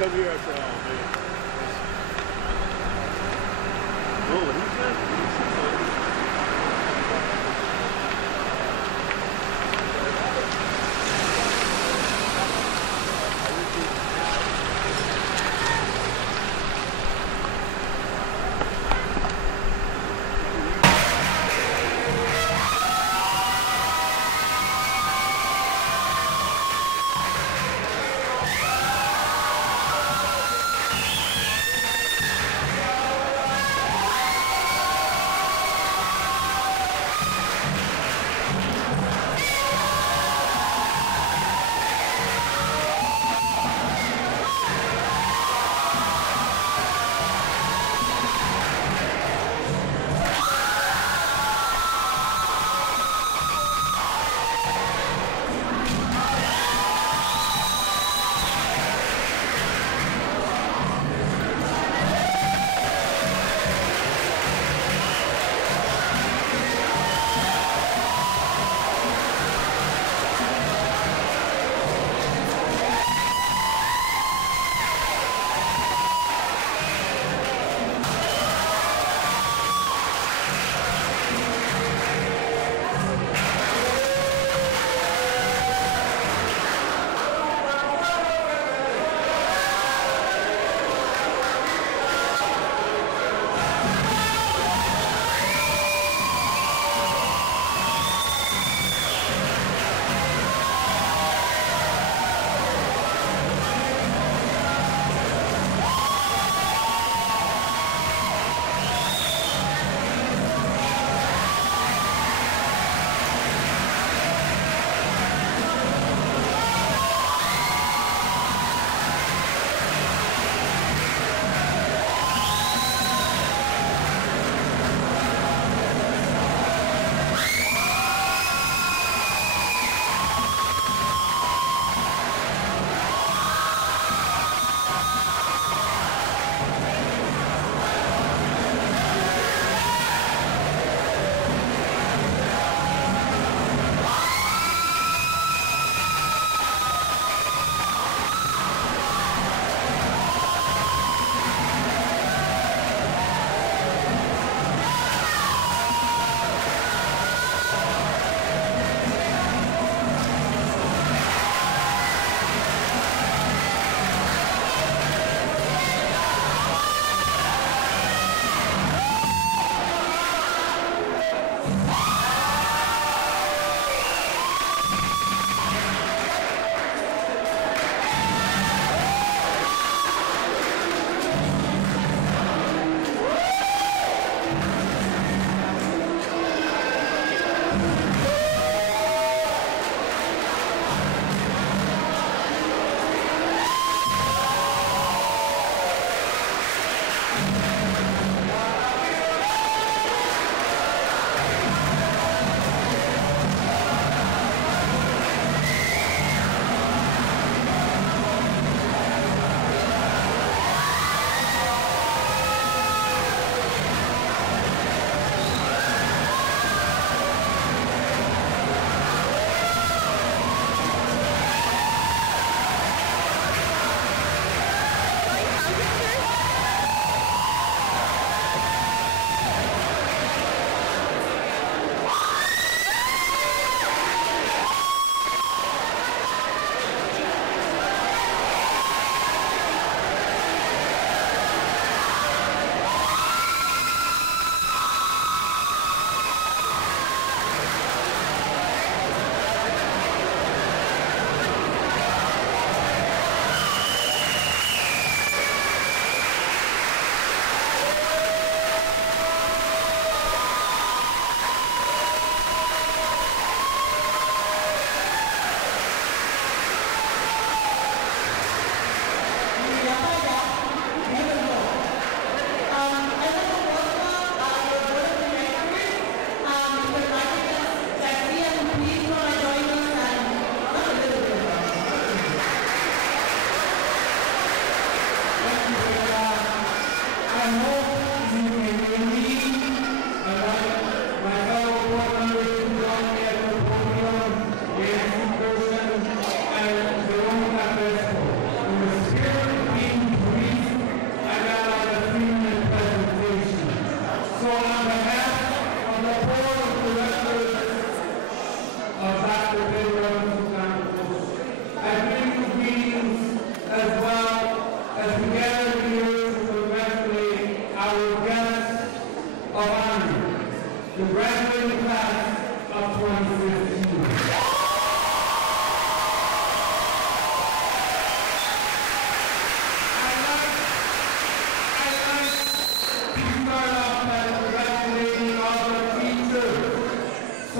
Come here after all, man. Oh, what is that?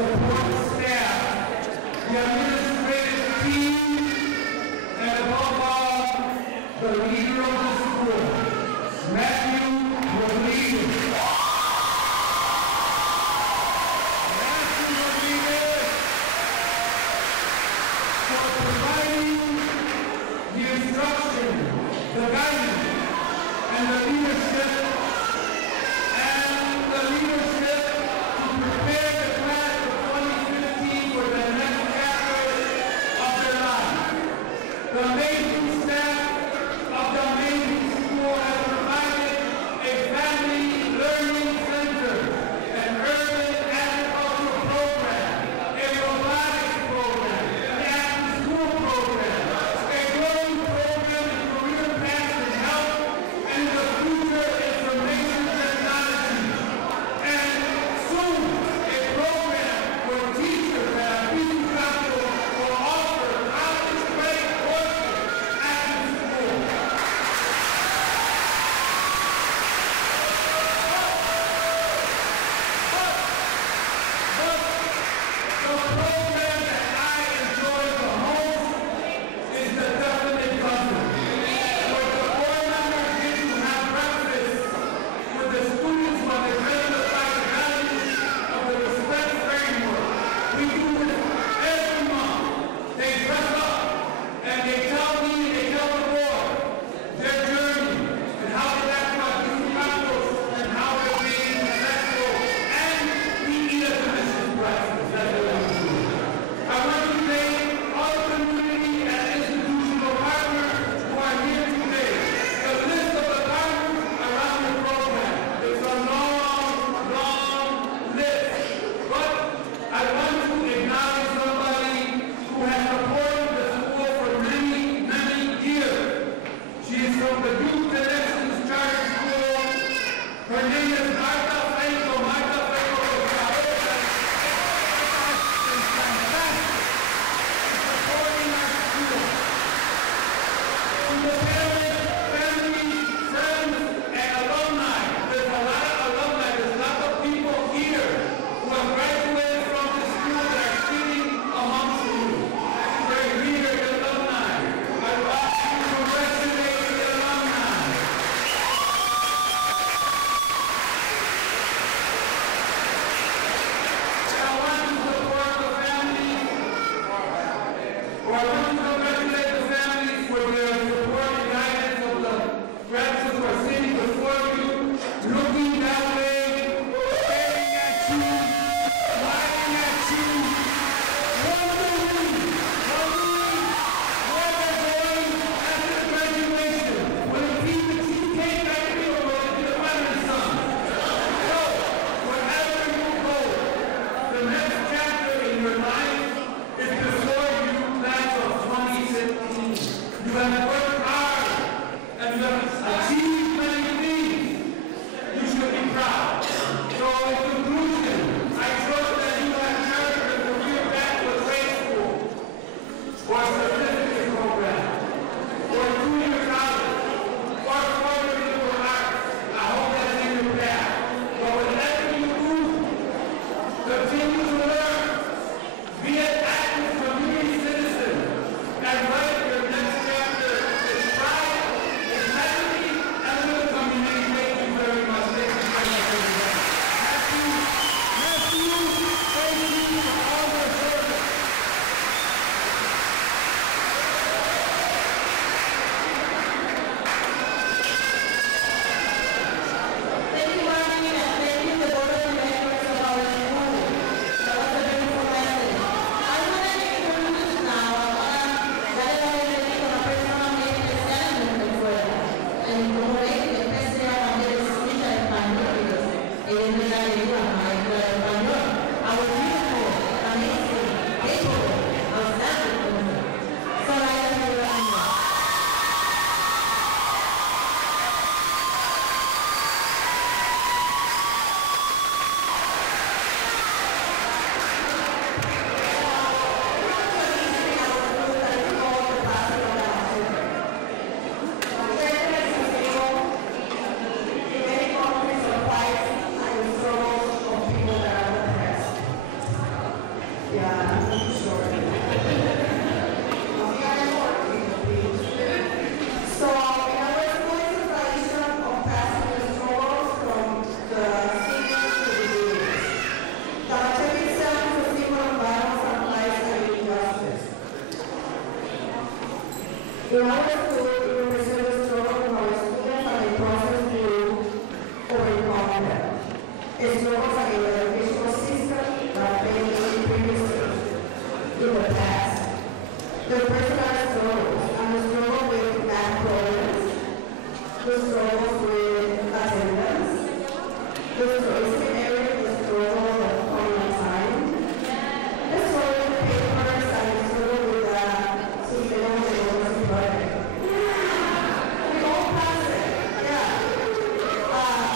support staff, the administrative team, and above all, the leader of the school, Matthew Rodriguez. For providing the instruction, the guidance, and the leadership to prepare the class for 2020. Yeah, sure. So, in our school is a tradition of passing the struggles from the seniors to the juniors. The machete itself is a symbol of violence and lies and injustice. In our school, it represents the struggle of our students and the process to overcome them. Struggles against the educational system that failed previously in the past. The personal struggles and the struggle with math problems, the struggles with attendance, the struggles in area, the struggle of online time, the struggle with papers, and the struggle with the system of the university project. We all pass it, yeah.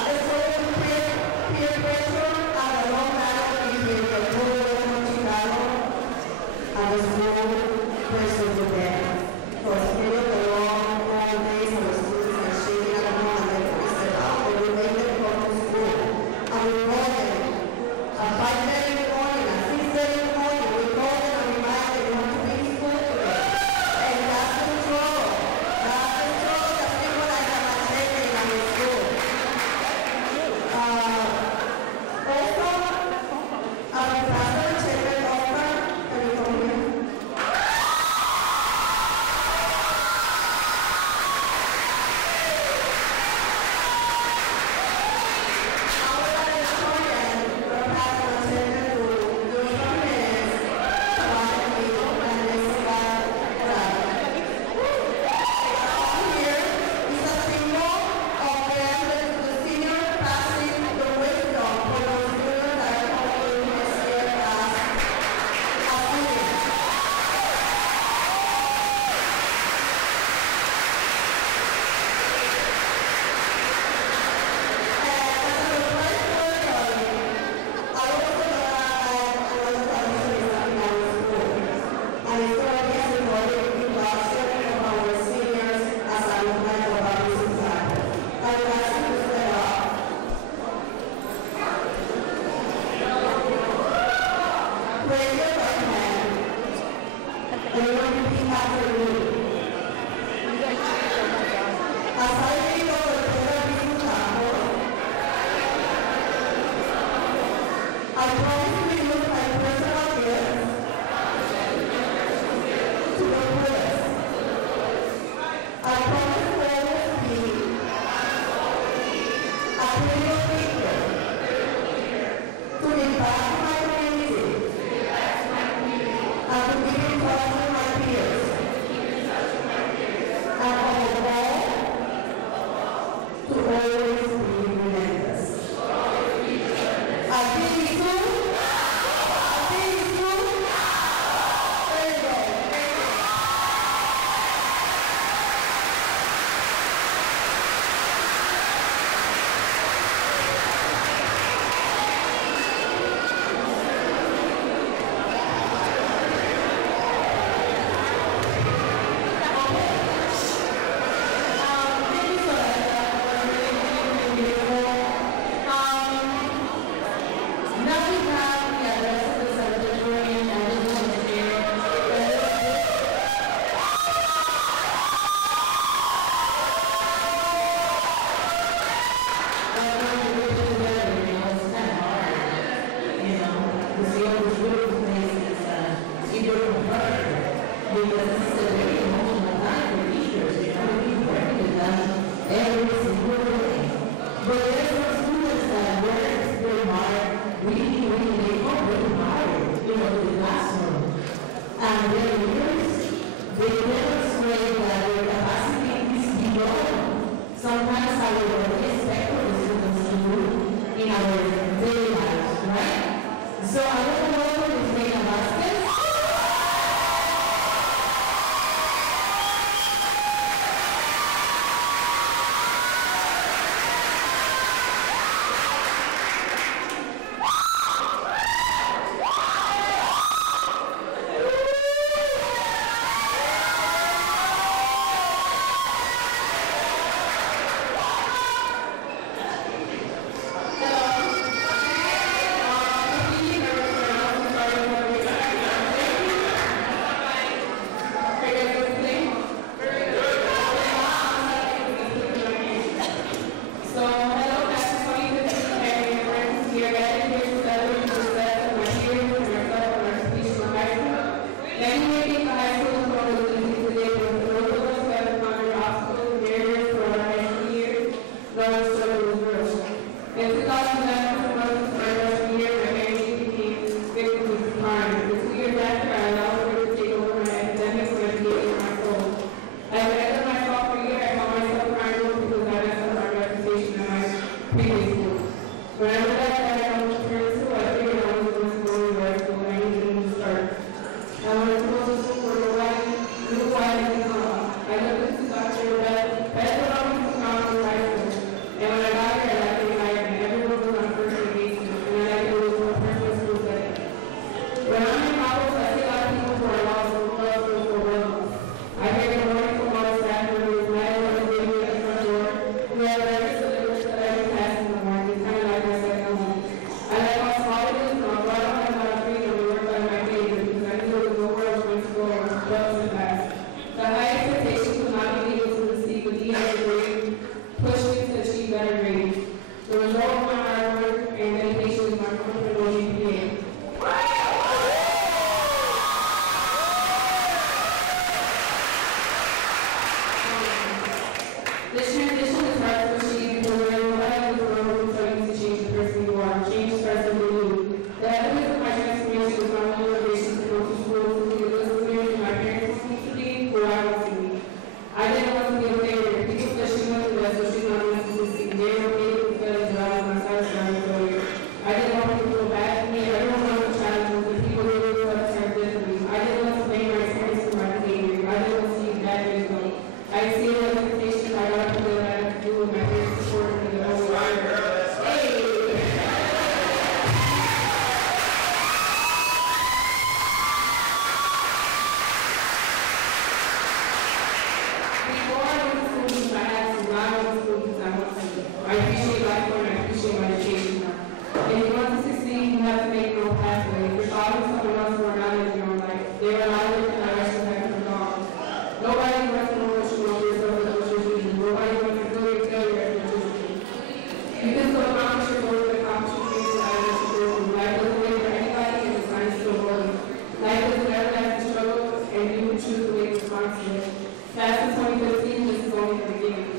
The struggle with peer pressure and the long battle between the Puerto and the school versus the band. For a period of the long days of the students and shaking at home and then we step out and we make them go to school. And we call them at 5:30 in the morning, at 6:30 in the morning, we call them and remind them they want to be in school today. And that's the struggle. That's the struggle that people like that are taking in the school. Also, our pastor, Pedro, can you come here? when I'm in Campos, I see a lot of people who are lost and who love to go wellness. I hear good morning from all the staff members, and I don't want to be at the front door. We have various deliveries that every pass in the morning. It's kind of like my second home. I like how small it is, and although I don't have a lot of freedom to work on my favor, because I knew it was nowhere else going to go else and pass. The high expectations will not be able to receive a D as a grade, push me to achieve better grades. The result of my hard work and dedication is my comfortable GPA. This transition is hard to achieve because when you have the world will tell you to change the person you are. Change starts with you. The evidence of my transformation is my own motivation to go to school, to be a good student, and my parents want me to be who I want to be. I didn't want to be a failure. People said she went to that, so she's not going to succeed. They were made with failure, but I was my satisfied failure. I didn't want people to feel bad for me. I didn't want to challenge them, but people really felt upset differently. I didn't want to blame my experience for my behavior. I didn't want to see bad things go. I see it as expectations. I got to do what I have to do with my parents' support and the whole world. I appreciate life and I appreciate my education now. If you want to succeed, you have to make your own pathway. If you're following someone else who are not in your own life, they are not living the direction that you're wrong. Nobody wants to know what you want yourself or what you're doing. Nobody wants to know your failure as your decision. You can still accomplish your goals and accomplish your dreams without what you do. Life doesn't wait for anybody and it's time to still going. Life is an everlasting struggle and you will choose the way to respond to it. That's in 2015, this is only the beginning.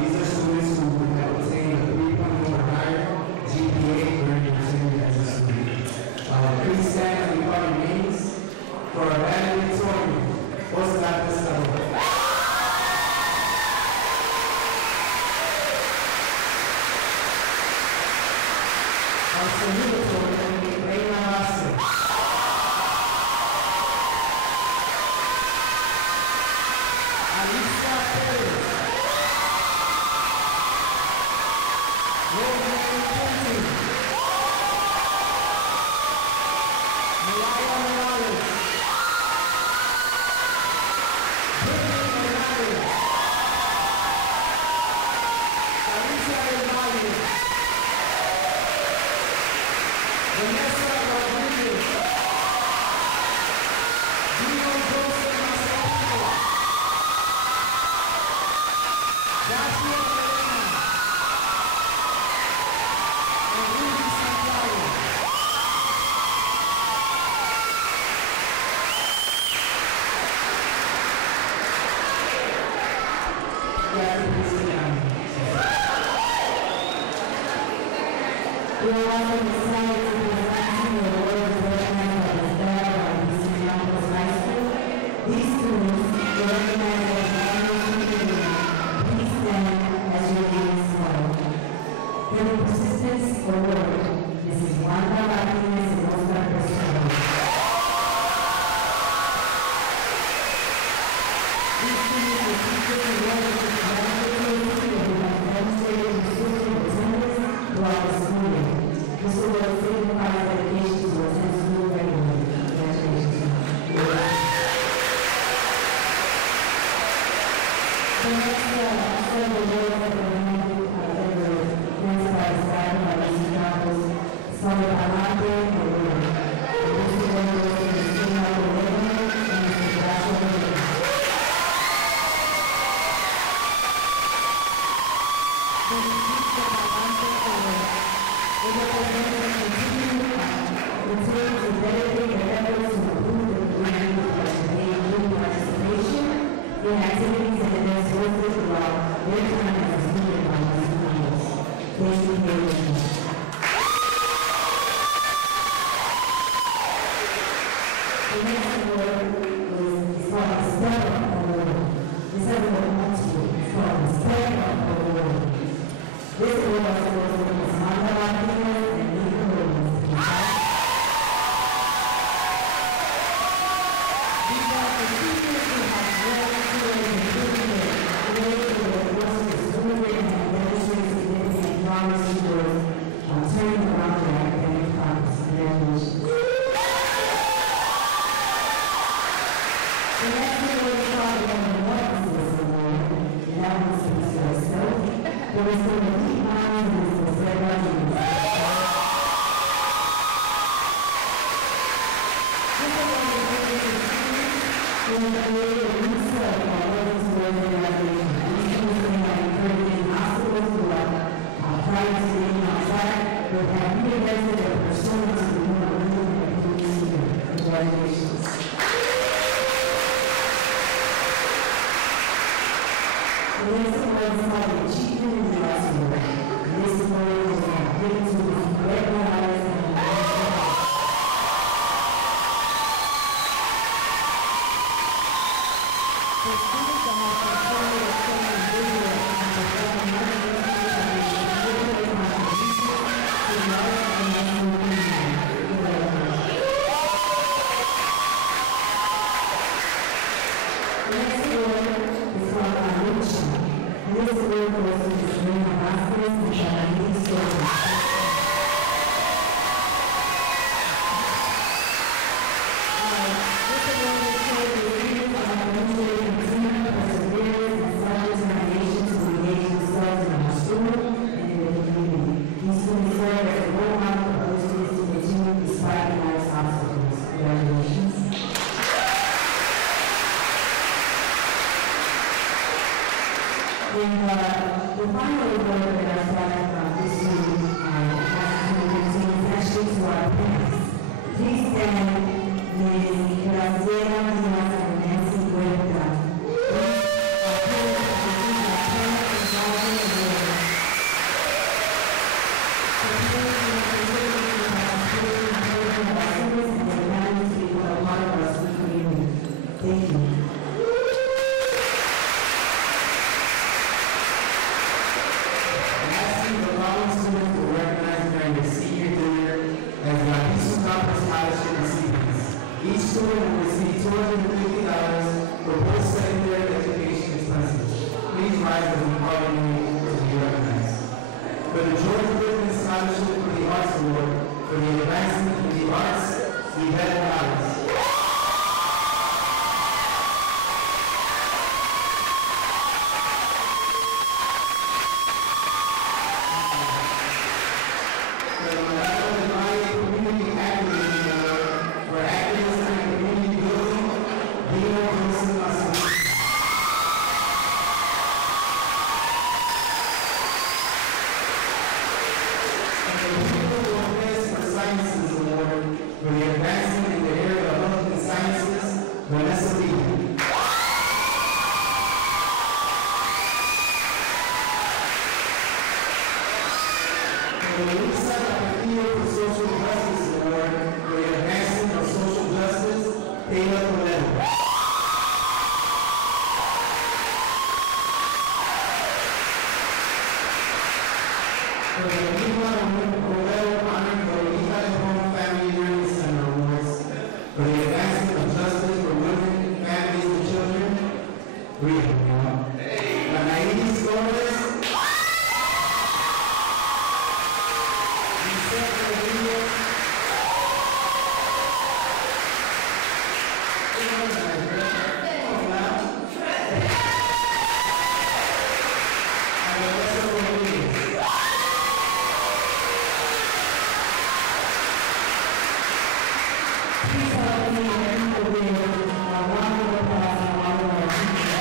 These are students who have obtained a 3.0 or higher GPA during their tenure as a student. Please stand and we call your names for a valedictorian. What's that this level? also excited to be announcing the award recognized by the staff of Albizu Campos High School. These students were recognized as the foundation community. Please stand as your names fall. For the Persistence Award, Mrs. Wanda Martinez and Oscar Pescado. These students were teachers and relatives of demonstrated consistent attendance throughout the school year. This award signifies dedication to attend school regularly. Congratulations. The next set of awards that were granted by the staff of Albizu Campos is called the Amante Award. This award goes to Ms. Tina Olena and Mr. Joshua Olena. In activities and events hosted throughout their time as a student on Albizu Campus. Thank you very much. The next award is called the Stella Award. This is a multiple. It's called the Stella Award. This award also goes to Ms. Wanda Martinez and Nika Williams. These are the teachers who have worked towards improving the way to the course of student and demonstrated significant progress towards turning around their academic progress. Congratulations. The next award is called the Heartfelt Award, and that one is to Mr. Herself. There is some deep minds and Mr. Pedro. This award is given to students who have created a new self while working towards their graduation. These students may have incurred any obstacles throughout prior to being on track, but have reinvented their persona to become a new and improved student. Congratulations. The next award is called the Achievement in the Arts Award. This award is given to recognize and for students that have contributed a certain visual and performing contribution to the arts and national community. The next award is called Albizu. And this award goes to Ms. Rina Vasquez and Sharani Soto. This award is called the students that have demonstrated continued perseverance and self-determination to engage themselves in our school and in the community. These students serve as a role model for other students to continue despite life's obstacles. Congratulations. And the final award that our staff this year has to continue is actually to our parents. Please stand, Ms. Graciela Diaz and Nancy Huerta. Our parents receive our Parent Advisory Award. The parents who have contributed to our school and children of our students and their families to become a part of our school community. Thank you. The following students were recognized during their senior year as the Albizu Campos Scholarship recipients. Each student will receive $250 for post-secondary education expenses. Please rise as we call your name to be recognized. For the George Whitman Scholarship for the Arts Award for the advancement in the arts, we have Morales. Sciences Award for the advancement in Please help me and people with a round of applause and all of our teachers.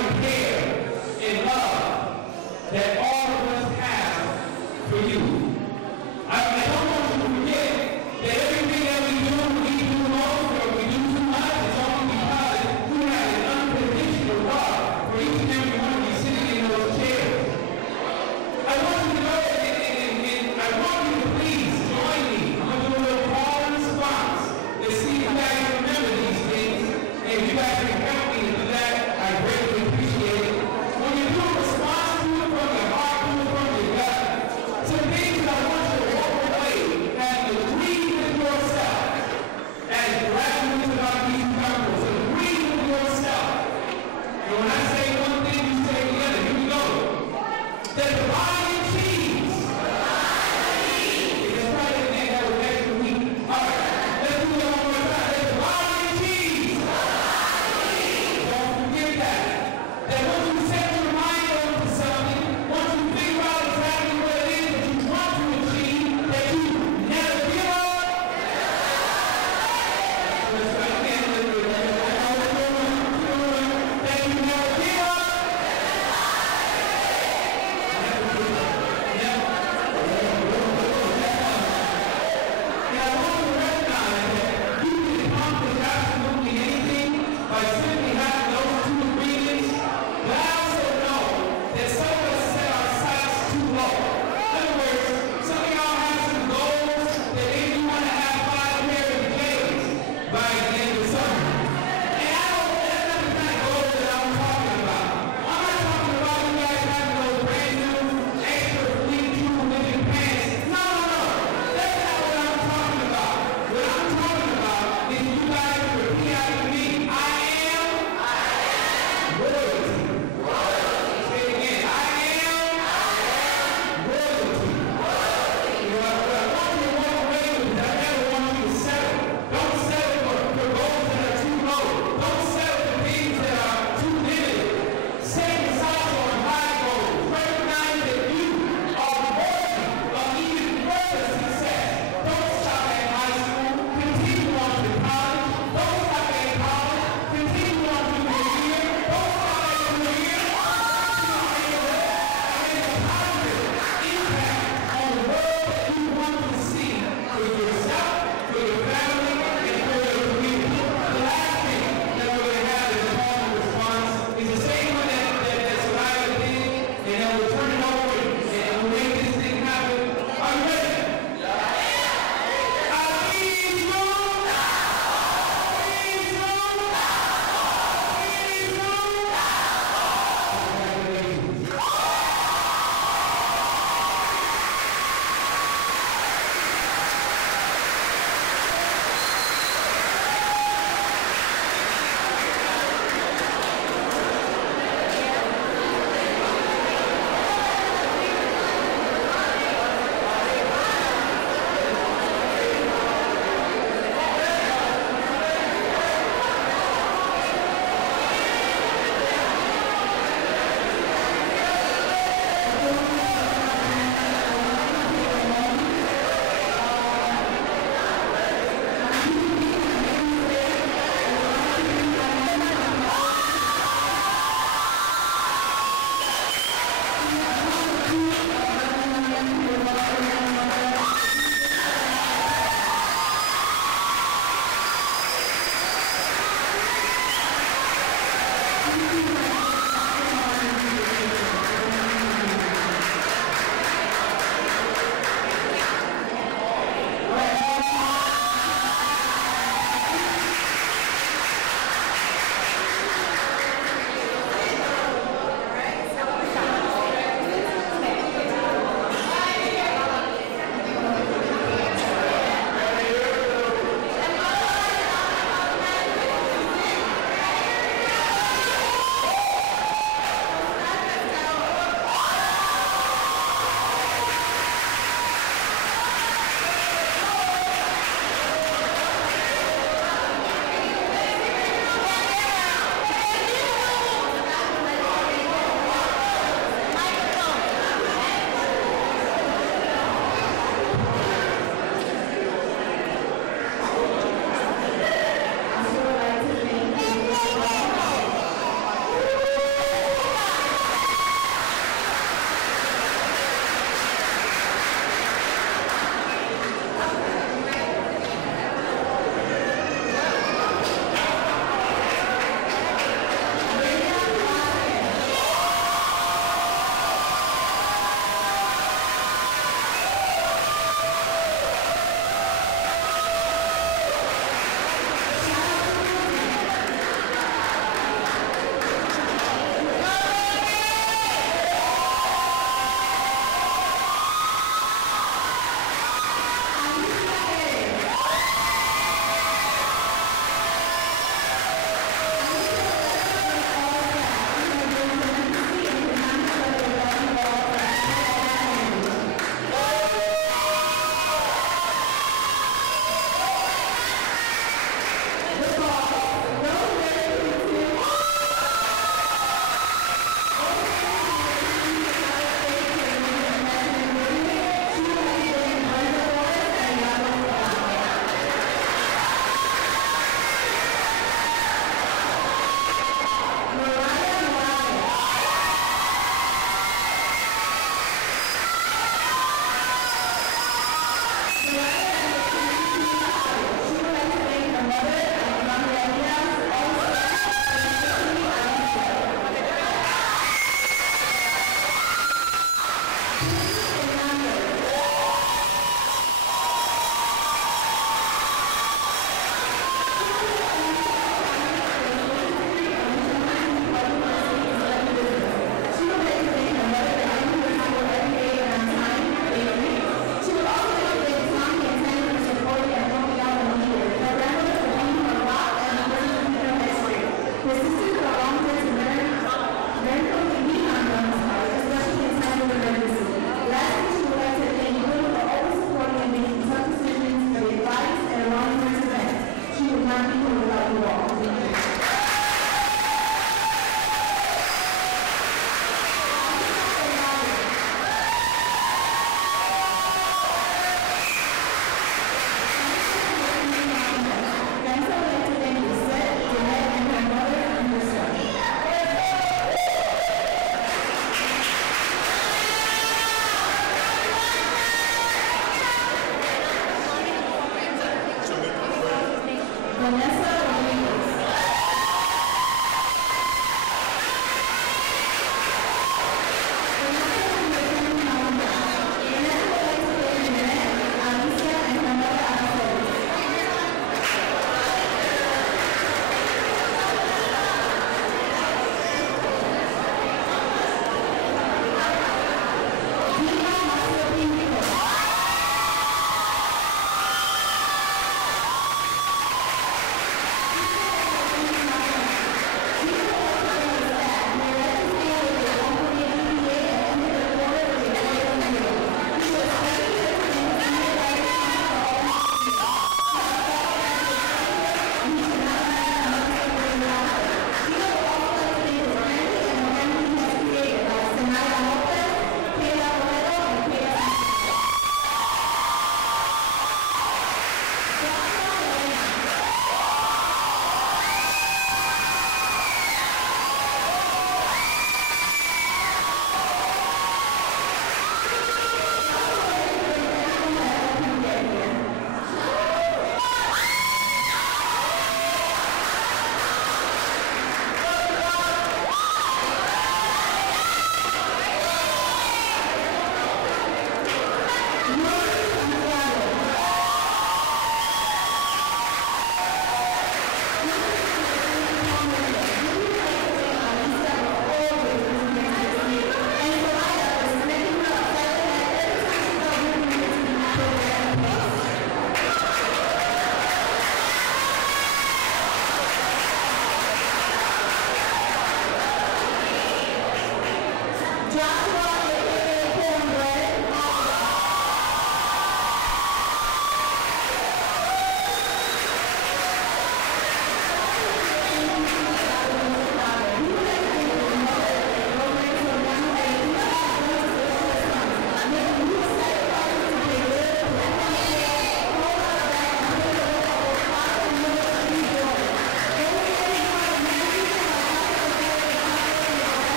and care and love that all of us have for you. I don't want you to forget that everything that we do most, or we do too much, is only because we have an unconditional love for each and every one of you sitting in those chairs. I want you to know and I want you to please join me. I'm going to do a little call and response to see if you guys remember these things. And if you guys can help me to do that, I greatly appreciate it. When you do a response, do it from your heart, do it from your gut. Some things that I want you to walk away and agree with yourself. As graduates of Albizu Campos, agree with yourself. And when I say one thing, you say the other. Here we go. That the body and cheese. It's probably the name that was next week. All right, let's do it one more time. That the body and cheese. Don't forget that. That once you set your mind on to something, once you figure out exactly what it is that you want to achieve, that you never give up. Let's try again. That you never give up. And I want you to recognize that you can accomplish absolutely anything by simply having those two ingredients. But I also know that some of us set our sights too low. In other words, some of y'all have some goals that maybe you want to have 5 pairs of J's by the end of summer. And that's not the kind of goals that I'm talking about. I'm not talking about you guys having those brand new extra fleet true with your pants. No. That's not what I'm talking about. What I'm talking about is you guys repeat after me. I am royalty. Say it again. I am royalty. What I want you to walk away with is I never want you to settle. Don't settle for goals that are too low. Don't settle for things that are too limited. Set your sights on high goals. Recognize that you are worthy of even further success. Don't stop at high school. Continue on to college. Don't stop at college. Continue on to career. Don't stop at career. Make a positive impact on the world that you want to see for yourself, for your family, and for your community. The last thing that we're going to have as a call and response is the same one that Soraya did, and then we'll turn it over and we'll make this thing happen. Are you ready? Albizu!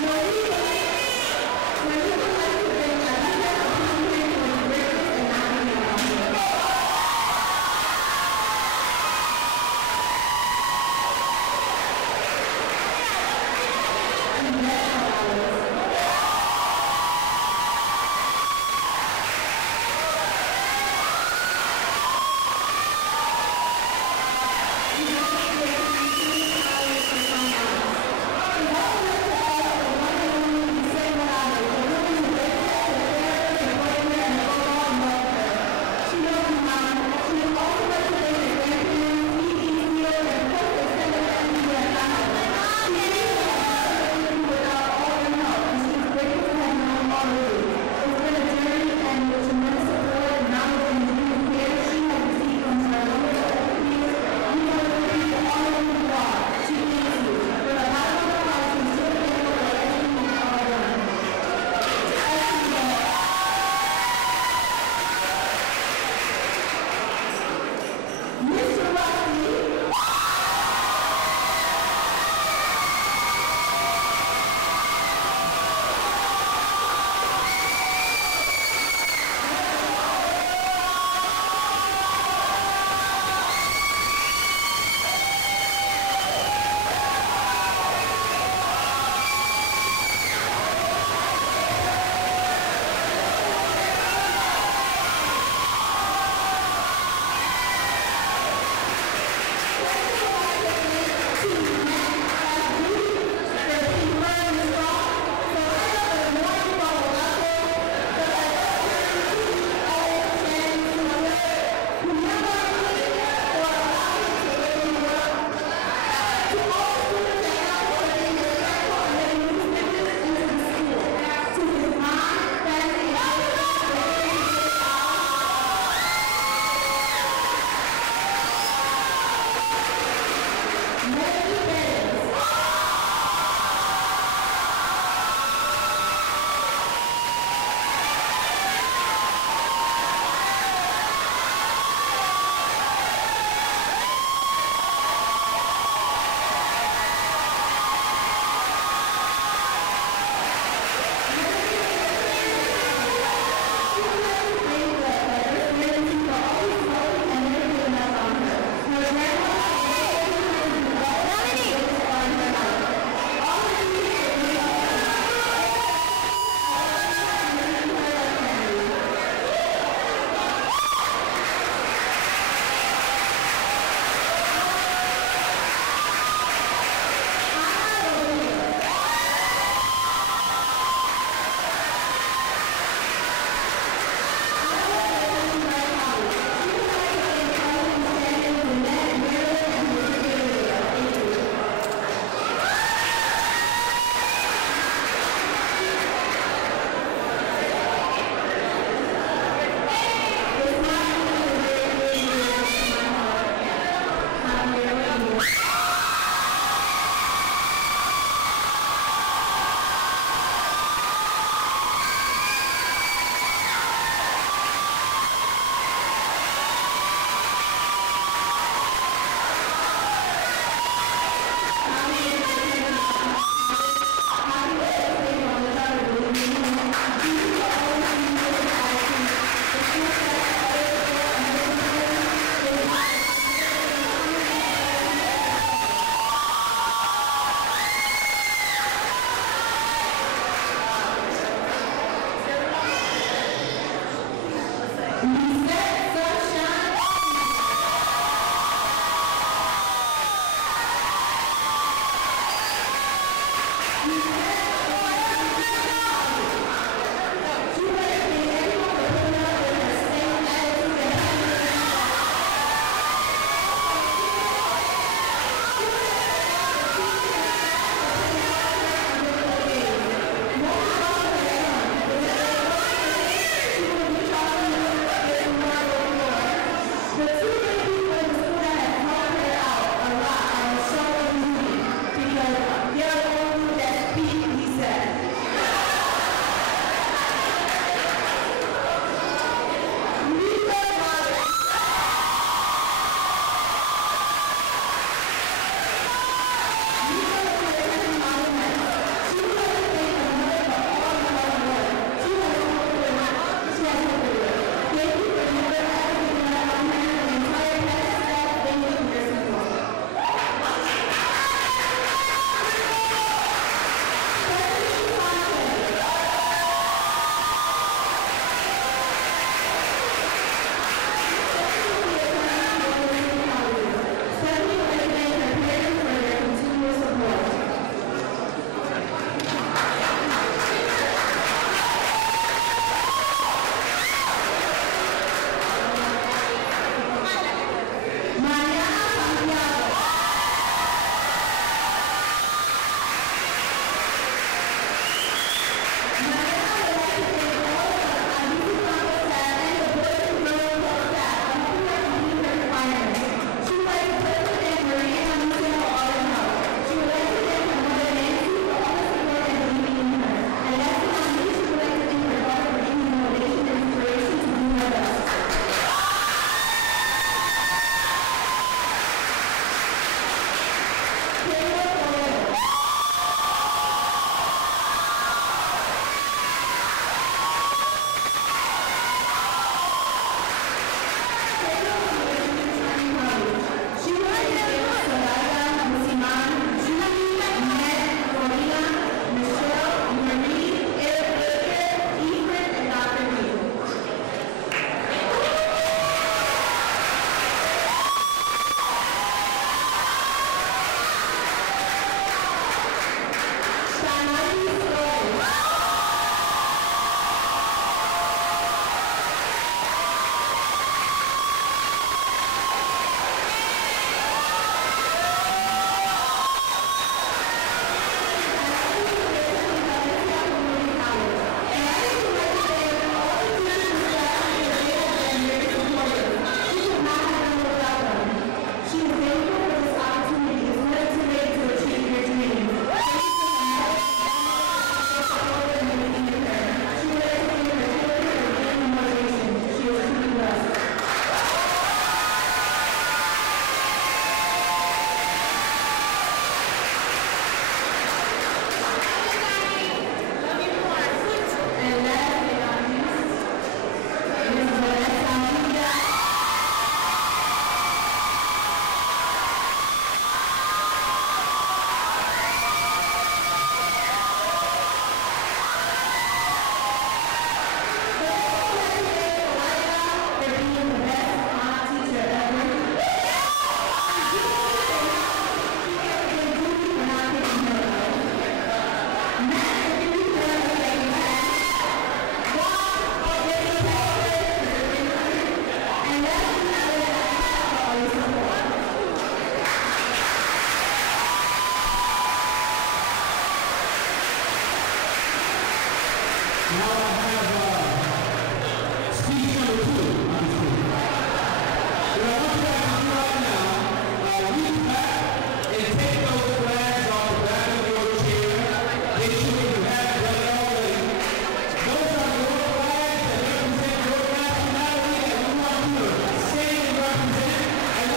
Thank you. Now I have speech number 2 on the screen. What I want you guys to do right now, reach back and take those flags off the back of your chair. Make sure you have it right already. Those are your flags that represent your nationality, and we want you to say and represent, and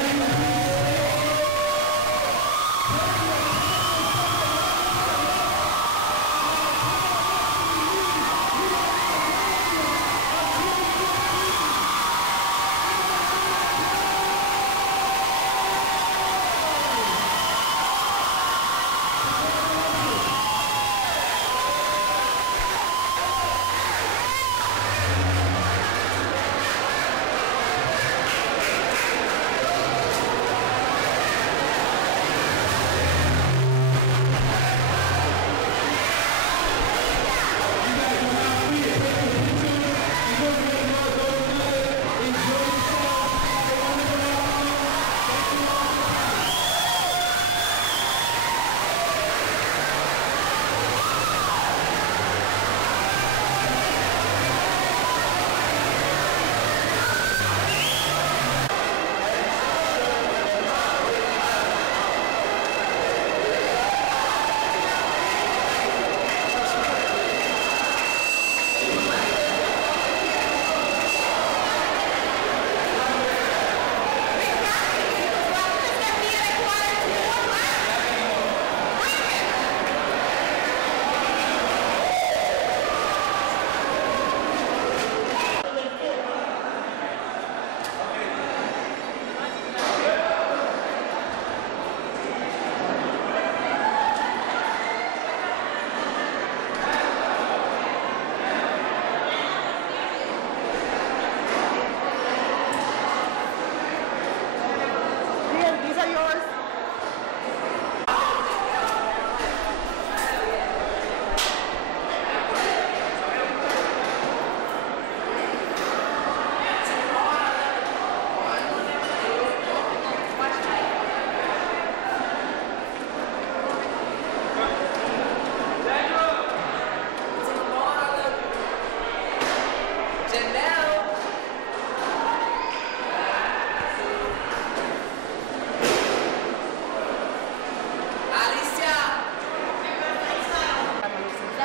then you can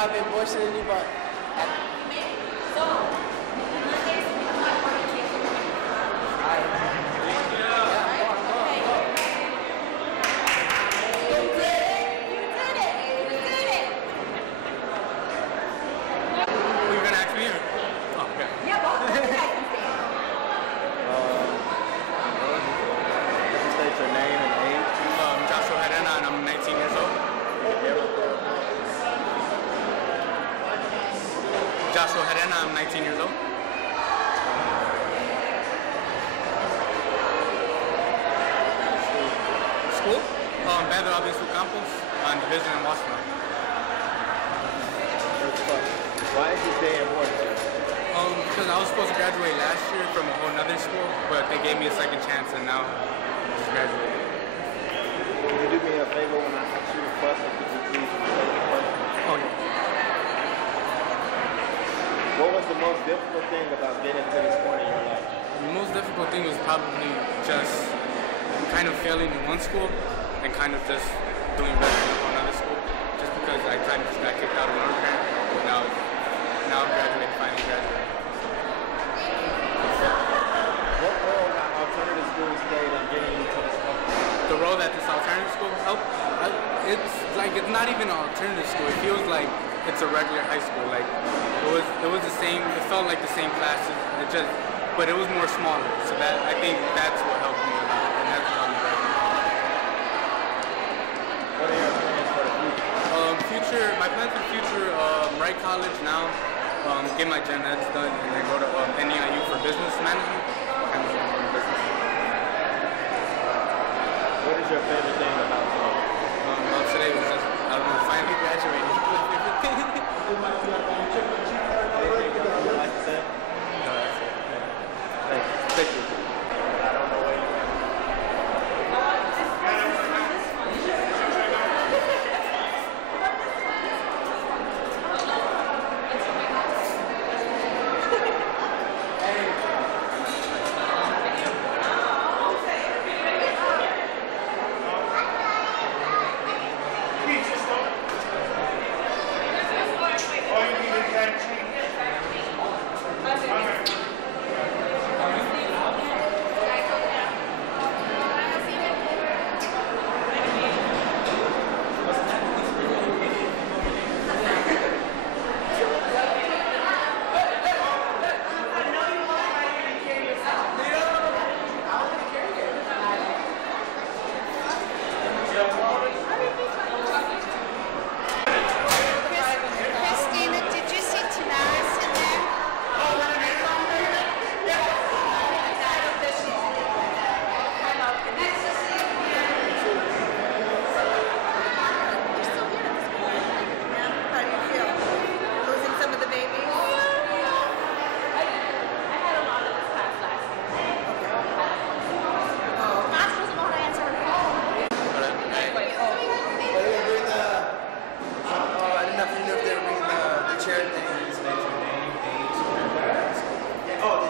I've been emotionally, but I'm 19 years old. School? Pedro, Albizu, Campos, on division in Boston. Why is this day important? Because I was supposed to graduate last year from a whole nother school, but they gave me a second chance and now I just graduated. Can you do me a favor when I ask you a question? Could you please repeat the question? Oh, yeah. What was the most difficult thing about getting to this point in your life? The most difficult thing was probably just kind of failing in one school and kind of just doing better in another school. Just because I kind of just got kicked out of one grant, but now I'm graduating, finally graduating. What role got alternative schools played in getting you to this point? The role that this alternative school helped, it's not even an alternative school. It feels like it's a regular high school. Like it was the same. It felt like the same classes. But it was more smaller. So I think that's what helped me a lot, and that's what I'm glad. What are your plans for the future? My plans for the future: write college now, get my gen eds done, and then go to NEIU for business management. What your favorite thing about today? Well, today was just, I don't know, finally graduating. Anything else you'd like to say? No, that's it. Thank you. Thank you. I don't know where you're at.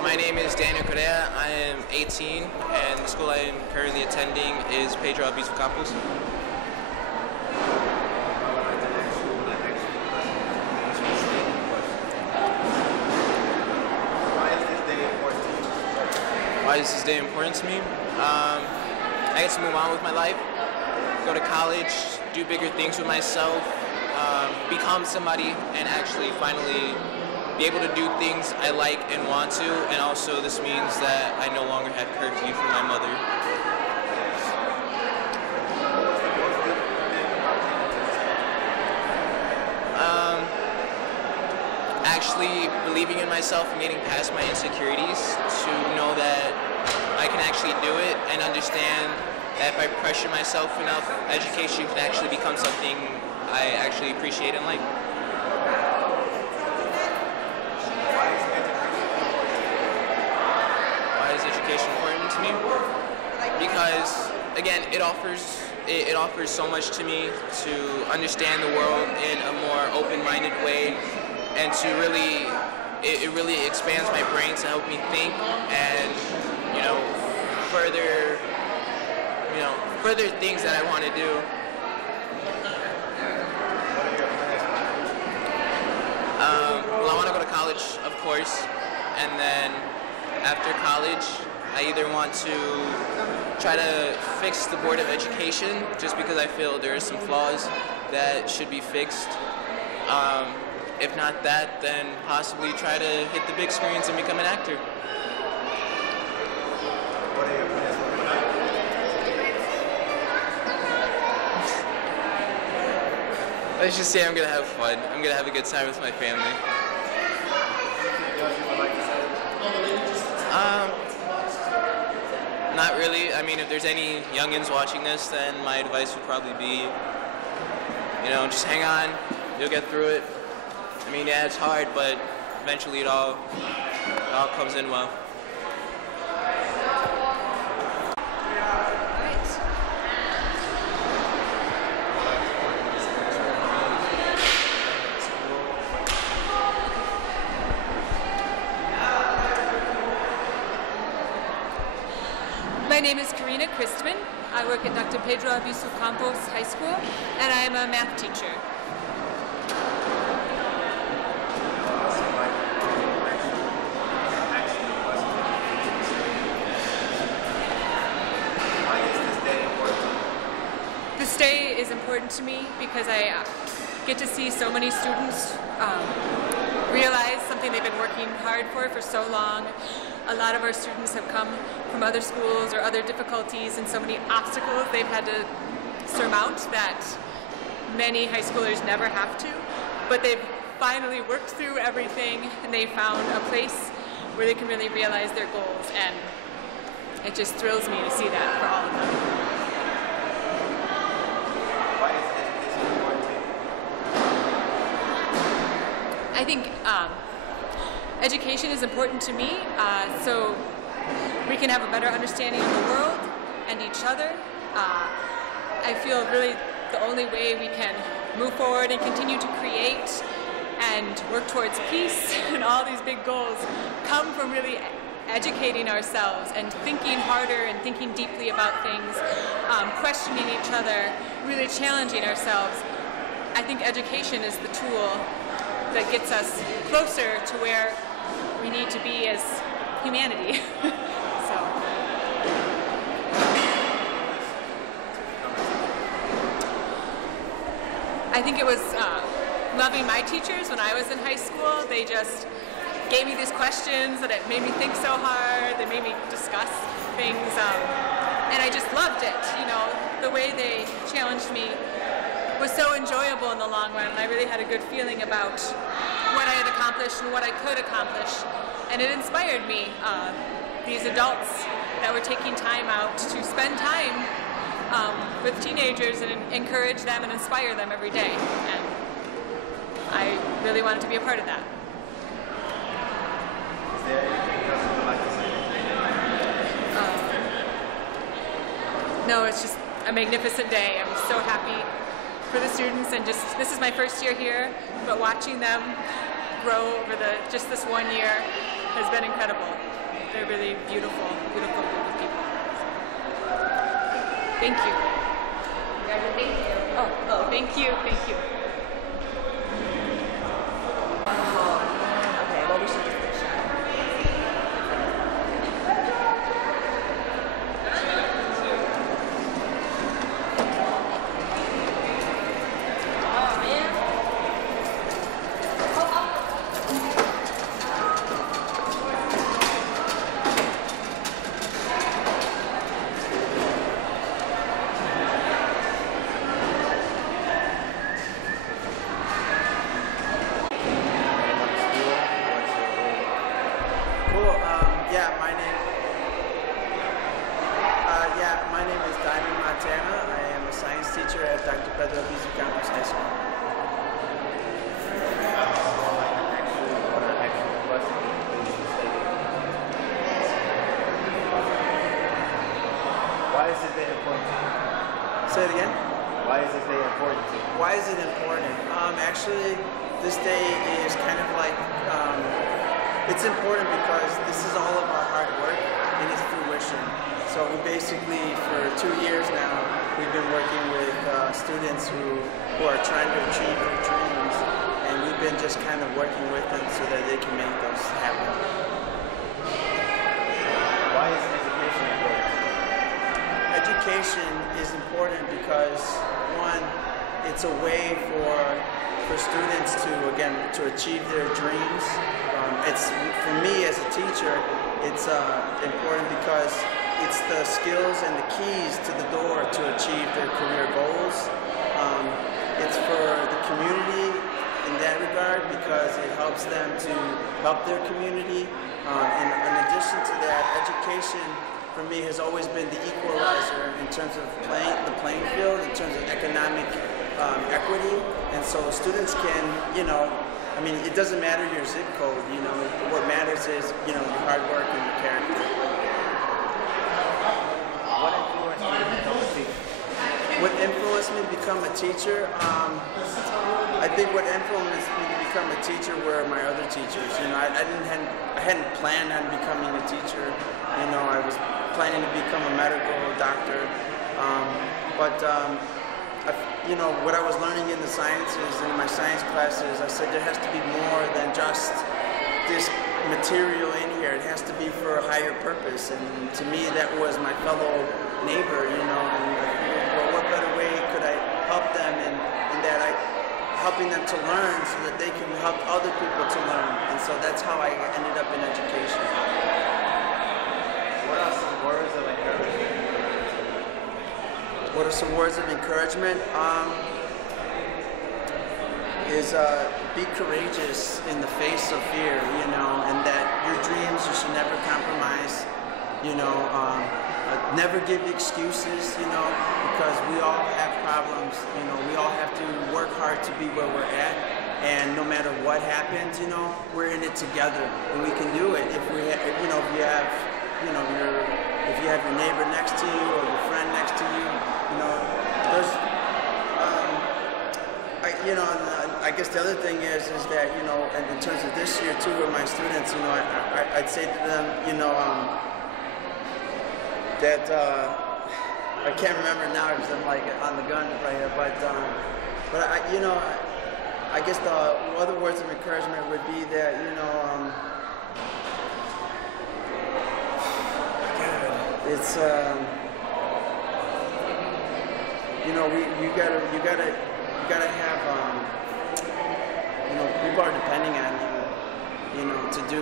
My name is Daniel Correa. I am 18, and the school I am currently attending is Pedro, Albizu, Campos. Why is this day important to me? I get to move on with my life, go to college, do bigger things with myself, become somebody, and actually finally be able to do things I like and want to, and also this means that I no longer have curfew from my mother. Actually believing in myself and getting past my insecurities to know that I can actually do it and understand that if I pressure myself enough, education can actually become something I actually appreciate and like. Why is education important to me? Because, again, it offers so much to me to understand the world in a more open-minded way, and to really, it really expands my brain to help me think and, further things that I want to do. Well, I want to go to college, of course, and then after college, I either want to try to fix the Board of Education, just because I feel there are some flaws that should be fixed. If not that, then possibly try to hit the big screens and become an actor. What are your plans for tonight? Let's just say I'm gonna have fun. I'm gonna have a good time with my family. Anything else you would like to say? Not really. I mean, if there's any youngins watching this, then my advice would probably be, just hang on. You'll get through it. I mean, yeah, it's hard, but eventually it all comes in well. My name is Christman. I work at Dr. Pedro Albizu Campos High School, and I am a math teacher. This day is important to me because I get to see so many students realize something they've been working hard for so long. A lot of our students have come from other schools or other difficulties, and so many obstacles they've had to surmount that many high schoolers never have to. But they've finally worked through everything, and they found a place where they can really realize their goals, and it just thrills me to see that for all of them. I think education is important to me, so we can have a better understanding of the world and each other. I feel really the only way we can move forward and continue to create and work towards peace and all these big goals come from really educating ourselves and thinking harder and thinking deeply about things, questioning each other, really challenging ourselves. I think education is the tool that gets us closer to where we need to be as humanity. I think it was loving my teachers when I was in high school. They just gave me these questions that it made me think so hard. They made me discuss things, and I just loved it. You know, the way they challenged me was so enjoyable in the long run, and I really had a good feeling about what I had accomplished and what I could accomplish, and it inspired me. These adults that were taking time out to spend time with teenagers and encourage them and inspire them every day, and I really wanted to be a part of that. Is there anything else you would like to say? No, it's just a magnificent day. I'm so happy for the students, and just this is my first year here, but watching them grow over just this 1 year has been incredible. They're really beautiful, beautiful group of people. Thank you. Thank you. Oh, thank you, thank you. Okay, well, we should just take a shot. My name is Diamond Montana. I am a science teacher at Dr. Pedro Albizu Campos High School. Why is this day important to you? Say it again? Why is this day important to you? Why is it important? Actually, this day is kind of like, it's important because this is all of our hard work and its fruition. So we basically, for 2 years now, we've been working with students who are trying to achieve their dreams, and we've been just kind of working with them so that they can make those happen. Why is education important? Education is important because, one, it's a way for students to, again, to achieve their dreams. For me as a teacher, it's important because it's the skills and the keys to the door to achieve their career goals. It's for the community in that regard because it helps them to help their community. And in addition to that, education for me has always been the equalizer in terms of the playing field, in terms of economic equity. And so students can, I mean, it doesn't matter your zip code, what matters is, your hard work and your character. What influenced me to become a teacher? I think what influenced me to become a teacher were my other teachers. I hadn't planned on becoming a teacher. I was planning to become a medical doctor. What I was learning in the sciences, in my science classes, I said there has to be more than just this material in here. It has to be for a higher purpose. And to me, that was my fellow neighbor, and what better way could I help them in that helping them to learn so that they can help other people to learn. And so that's how I ended up in education. What are some words of encouragement? What are some words of encouragement? Be courageous in the face of fear, and that your dreams you should never compromise, never give excuses, because we all have problems, we all have to work hard to be where we're at, and no matter what happens, you know, we're in it together, and we can do it. If we, you know, if you have, you know, if you have your neighbor next to you or your friend next to you, you know, there's, you know, I guess the other thing is that, you know, and in terms of this year too, with my students, you know, I'd say to them, you know, that I can't remember now because I'm like on the gun right here, but I, you know, I guess the other words of encouragement would be that, you know, it's, you know, you gotta have, you know, people are depending on you, you know, to do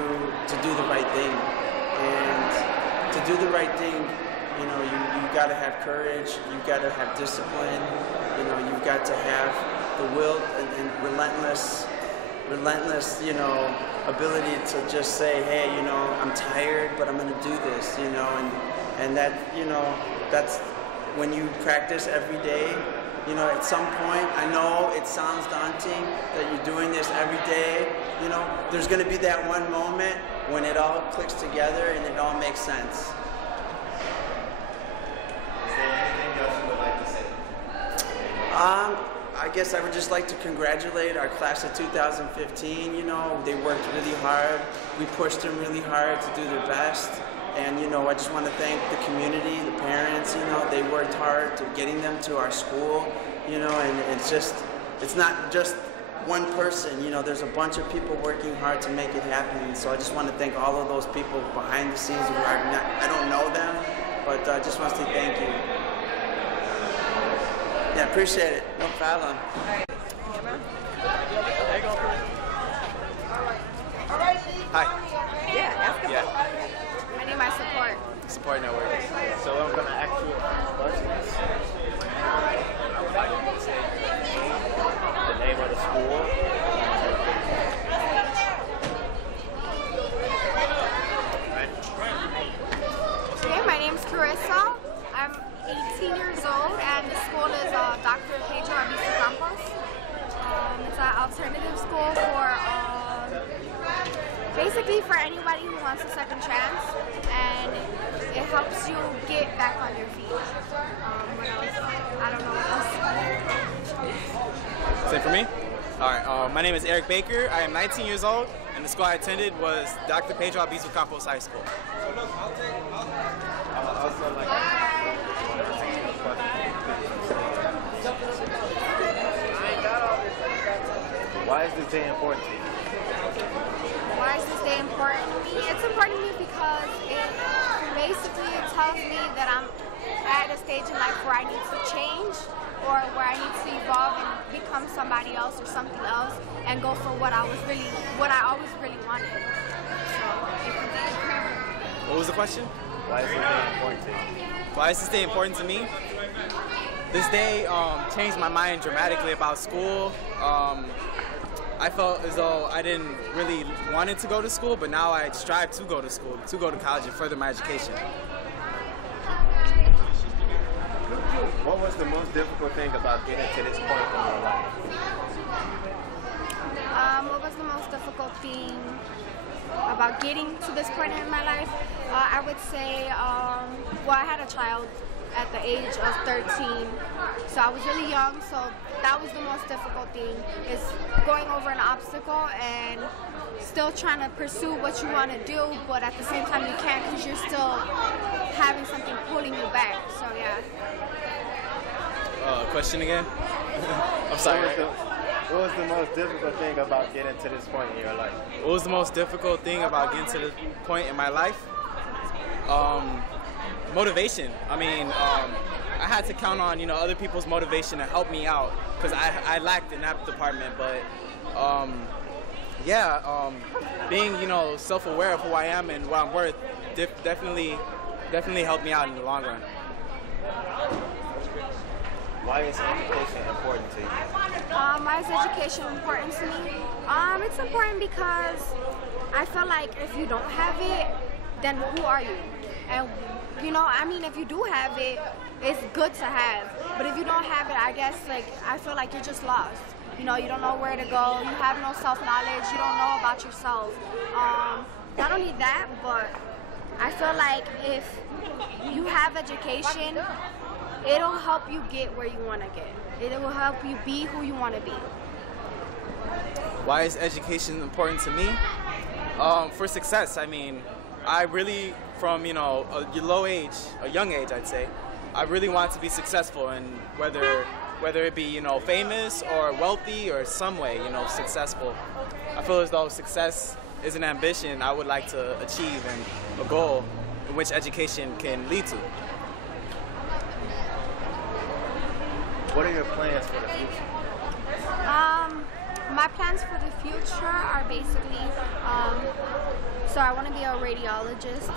the right thing, and to do the right thing, you know, you gotta have courage, you gotta have discipline, you know, you've got to have the will and relentless, you know, ability to just say, hey, you know, I'm tired, but I'm gonna do this, you know, and that, you know, that's when you practice every day. You know, at some point, I know it sounds daunting that you're doing this every day. You know, there's going to be that one moment when it all clicks together and it all makes sense. Is there anything else you would like to say? I guess I would just like to congratulate our class of 2015. You know, they worked really hard. We pushed them really hard to do their best. And, you know, I just want to thank the community, the parents, you know, they worked hard to getting them to our school, you know, and it's not just one person, you know, there's a bunch of people working hard to make it happen. And so I just want to thank all of those people behind the scenes who I don't know them, but I just want to say thank you. Yeah, appreciate it. No problem. Hi. Yeah, ask him. Yeah. I need my support. Support network. So I'm going to ask you a few questions. The name of the school. Okay, my name's Carissa. I'm 18 years old, and the school is Dr. Pedro Campos. It's an alternative school for basically for anybody who wants a second chance, and it helps you get back on your feet. What else? I don't know what else. Same for me? Alright, my name is Eric Baker. I am 19 years old, and the school I attended was Dr. Pedro Albizu Campos High School. Why is this day important to you? Why is this day important to me? It's important to me because it basically tells me that I'm at a stage in life where I need to change, or where I need to evolve and become somebody else or something else, and go for what I always really wanted. So, What was the question? Why is this day important to you? Why is this day important to me? This day changed my mind dramatically about school. I felt as though I didn't really want to go to school, but now I strive to go to school, to go to college and further my education. What was the most difficult thing about getting to this point in your life? What was the most difficult thing about getting to this point in my life? I would say, well, I had a child at the age of 13, so I was really young, so that was the most difficult thing, is going over an obstacle and still trying to pursue what you want to do, but at the same time you can't because you're still having something pulling you back, so yeah. Question again? I'm sorry. What was the most difficult thing about getting to this point in your life? What was the most difficult thing about getting to this point in my life? Motivation. I mean, I had to count on, you know, other people's motivation to help me out, because I lacked in that department. But being, you know, self-aware of who I am and what I'm worth definitely helped me out in the long run. Why is education important to you? Why is education important to me? It's important because I feel like if you don't have it, then who are you? And you know, I mean, if you do have it, it's good to have. But if you don't have it, I guess, like, I feel like you're just lost. You know, you don't know where to go. You have no self-knowledge. You don't know about yourself. Not only that, but I feel like if you have education, it'll help you get where you want to get. It will help you be who you want to be. Why is education important to me? For success. I mean, I really, from a young age, I'd say, I really want to be successful, and whether it be famous or wealthy or some way successful. I feel as though success is an ambition I would like to achieve and a goal in which education can lead to. What are your plans for the future? My plans for the future are basically, so I want to be a radiologist.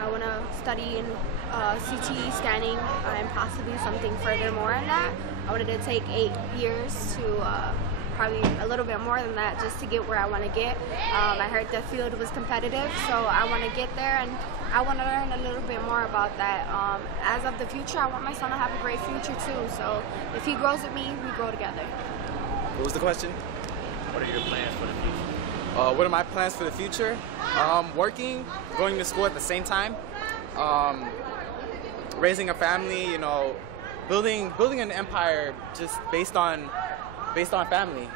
I want to study in CT scanning and possibly something further more in that. I wanted to take 8 years to probably a little bit more than that just to get where I want to get. I heard the field was competitive, so I want to get there, and I want to learn a little bit more about that. As of the future, I want my son to have a great future too, so if he grows with me, we grow together. What was the question? What are your plans for the future? What are my plans for the future? Working, going to school at the same time, raising a family, building an empire just based on family,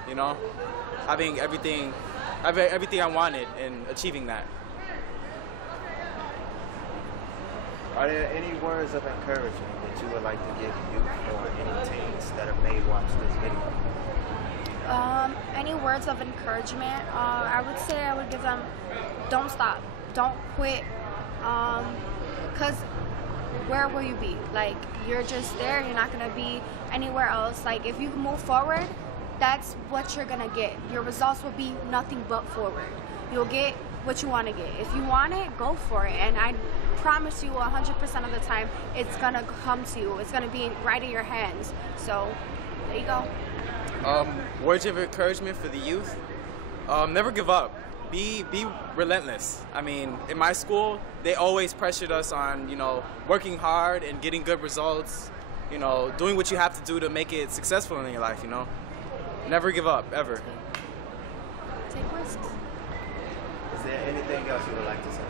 having everything I wanted and achieving that. Are there any words of encouragement that you would like to give youth or any teens that may watch this video? Any words of encouragement? I would say I would give them, don't stop, don't quit, because where will you be? Like, you're just there, you're not going to be anywhere else. Like, if you move forward, that's what you're going to get. Your results will be nothing but forward. You'll get what you want to get. If you want it, go for it. And I promise you 100% of the time, it's going to come to you. It's going to be right in your hands. So, there you go. Words of encouragement for the youth. Never give up. Be relentless. I mean, in my school, they always pressured us on, working hard and getting good results, doing what you have to do to make it successful in your life, Never give up, ever. Take risks. Is there anything else you would like to say?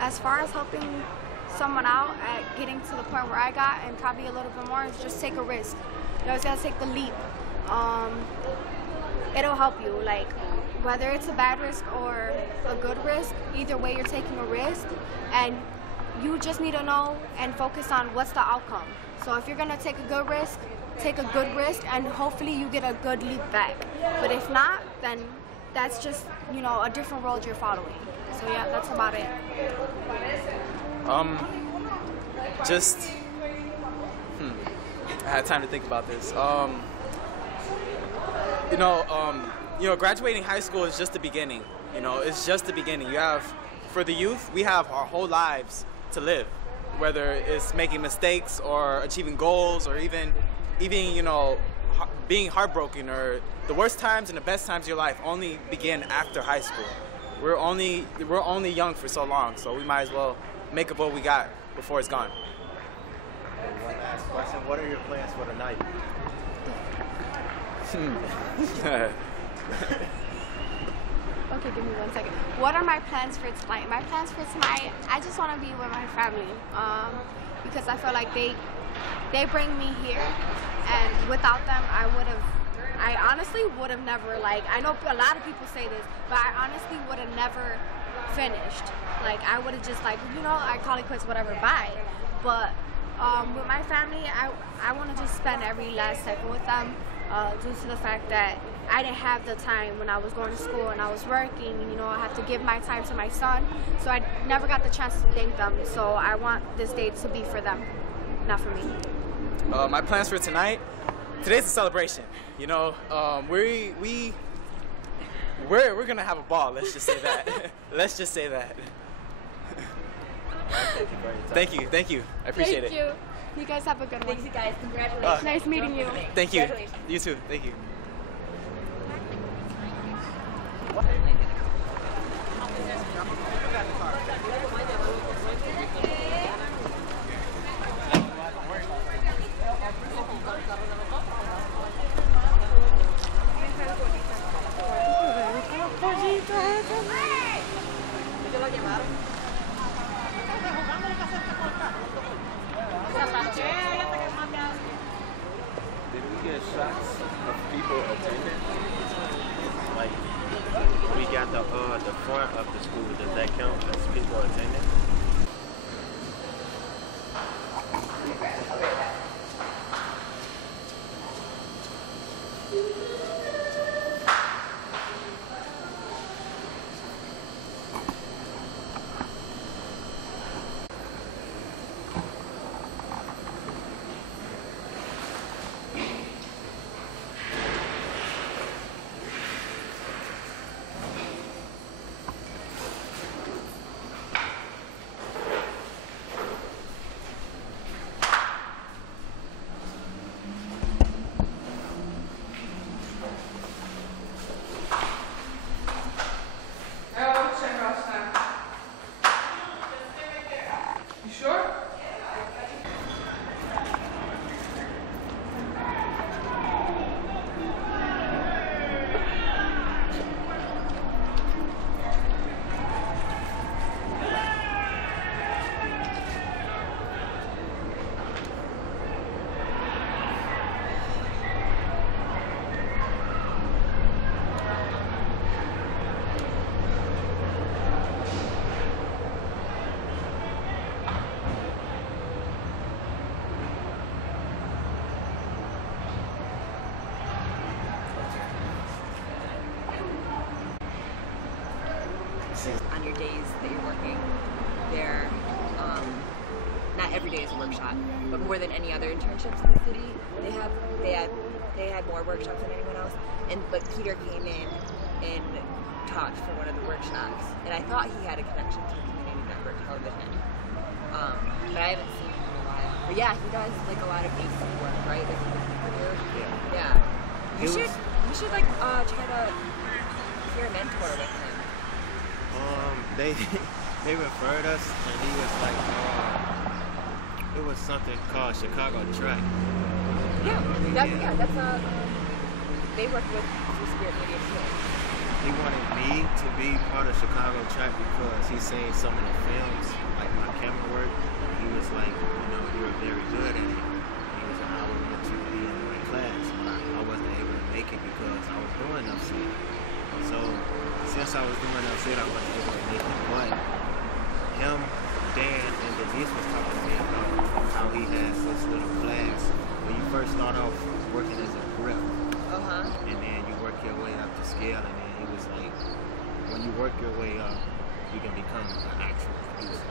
As far as helping someone out at getting to the point where I got, and probably a little bit more, is just take a risk. You always gotta take the leap. It'll help you, like, whether it's a bad risk or a good risk, either way you're taking a risk, and you just need to know and focus on what's the outcome. So if you're gonna take a good risk, take a good risk, and hopefully you get a good leap back. But if not, then that's just, a different road you're following. So yeah, that's about it. I had time to think about this. Graduating high school is just the beginning. It's just the beginning. For the youth, we have our whole lives to live, whether it's making mistakes or achieving goals or even being heartbroken, or the worst times and the best times of your life only begin after high school. We're only young for so long, so we might as well make up what we got before it's gone. And one last question, what are your plans for the night? Okay, give me 1 second. What are my plans for tonight? My plans for tonight, I just want to be with my family, because I feel like they bring me here, and without them, I honestly would have never, I know a lot of people say this, but I honestly would have never finished. I would have just I call it quits, whatever, bye. But with my family, I want to just spend every last second with them, due to the fact that I didn't have the time when I was going to school and I was working. I have to give my time to my son, so I never got the chance to thank them. So I want this day to be for them, not for me. My plans for tonight. Today's a celebration. We're gonna have a ball. Let's just say that. Let's just say that. Thank you. Thank you. I appreciate it. Thank you. You guys have a good one. Thanks, you guys. Congratulations. Nice meeting you. Thank you. You too. Thank you. there. Not every day is a workshop, but more than any other internships in the city, they had more workshops than anyone else. But Peter came in and talked for one of the workshops, and I thought he had a connection to community network television, but I haven't seen him in a while. But yeah, he does like a lot of AC work, right? Like yeah. You should like try to peer mentor with him. They referred us, and he was like, it was something called Chicago Track. That's they work with Spirit Media too. He wanted me to be part of Chicago Track because he's seen some of the films, like my camera work. He was like, you were very good at it. He was like, I would want you to be in my class, but I wasn't able to make it because I was doing upset. So since I was doing upset, I wasn't able to make it. But him, Dan, and Denise was talking to me about how he has this little class when you first start off working as a grip, and then you work your way up to scale, and then he was like, when you work your way up, you can become an actual producer.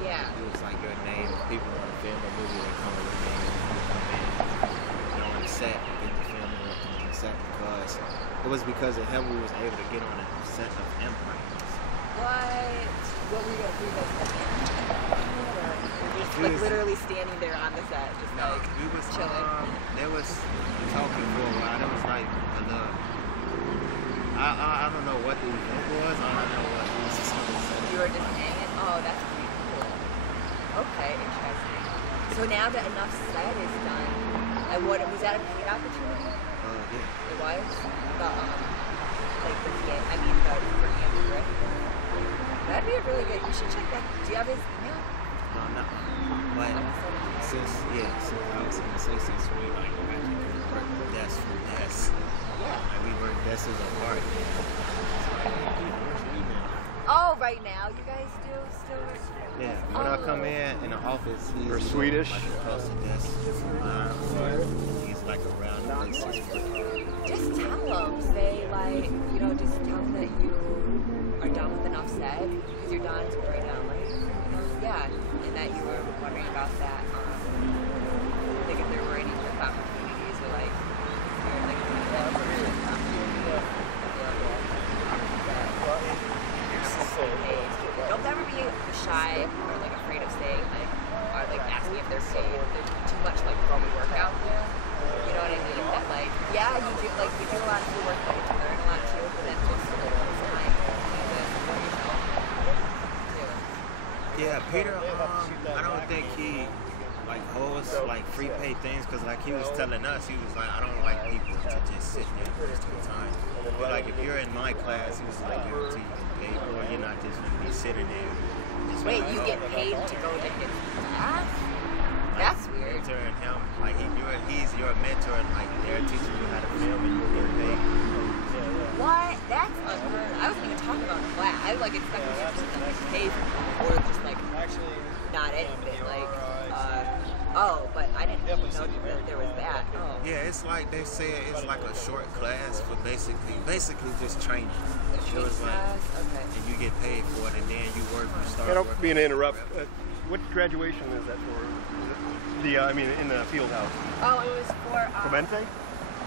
Yeah. It was like your name. People want to film a movie, they come with your name, and you come in, on the set, get the film on the set because it was because of him we was able to get on a set of Empire. What were you just like literally standing there on the set, just like we was chilling. There was talking for a while. There was like a little. I don't know what the event was. I don't know what it was. You were just hanging. Oh, that's pretty cool. Okay, interesting. So now that enough set is done, and what was that a paid opportunity? Yeah. It was. The for grip. That'd be a really good. You should check that. Do you have his email? No. But since I was gonna say since we like actually work desk from desk. Yeah. Like we work desks apart. Oh, right now you guys do still work. Yeah. When I come in the office, We're Swedish. Like across the desk. He's like around the place. Just tell them. Say like, just tell them that you are done with enough said, because you're done right now, right? Yeah, and that you were wondering about that. Like if there were any opportunities or like, don't ever be shy or like afraid of saying like, or like asking if they're paid. There's too much like from work out there. You know what I mean? That like, yeah, you do a lot of the work, but you learn a lot too. But that's just time. Yeah, Peter. I don't think he like holds like free pay things because like he was telling us, he was like, I don't like people to just sit there most of the time. But like if you're in my class, he was like, you're paid more. You're not just gonna be sitting there. Wait, you get paid to go to his class? That's weird. Mentoring him, like he's your mentor, and like they're teaching you how to film, and you get paid. What? That's unheard of. I wasn't even talking about class. I was like expecting you to like pay or just like not anything. Like, but I didn't know that there was that. Oh. Yeah, it's like they say it's like a short class for basically just training. It was like, and you get paid for it, and then you work. You start. I don't mean to interrupt. What graduation is that for? In the field house. Oh, it was for Clemente?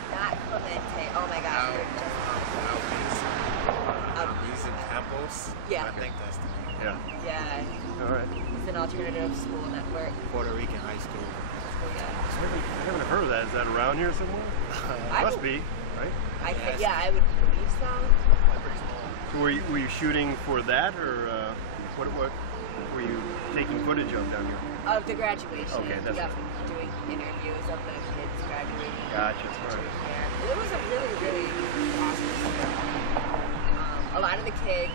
Not Clemente. Oh my gosh. Albizu Campos. Yeah. I think that's the name. Yeah. All right. It's an alternative school network. Puerto Rican high school. Yeah. I haven't heard of that. Is that around here somewhere? Must be, right? I would believe so. So were you shooting for that, or what were you taking footage of down here? Of the graduation. Okay, that's right. Doing interviews of the kids graduating. Gotcha. All right. It was a really, really awesome school. A lot of the kids,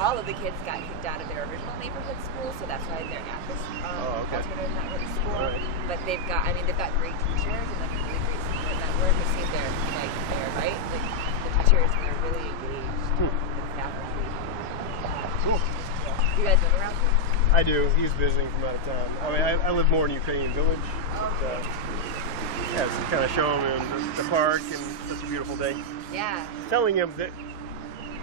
all of the kids got kicked out of their original neighborhood school, so that's why they're at this alternative network school. Right. But they've got great teachers and like a really great support network. It seemed they're right. Like the teachers were really engaged with the faculty. Cool. You guys live around here? I do. He's visiting from out of town. I live more in Ukrainian Village. But, just kind of show him the park and such a beautiful day. Yeah. Telling him that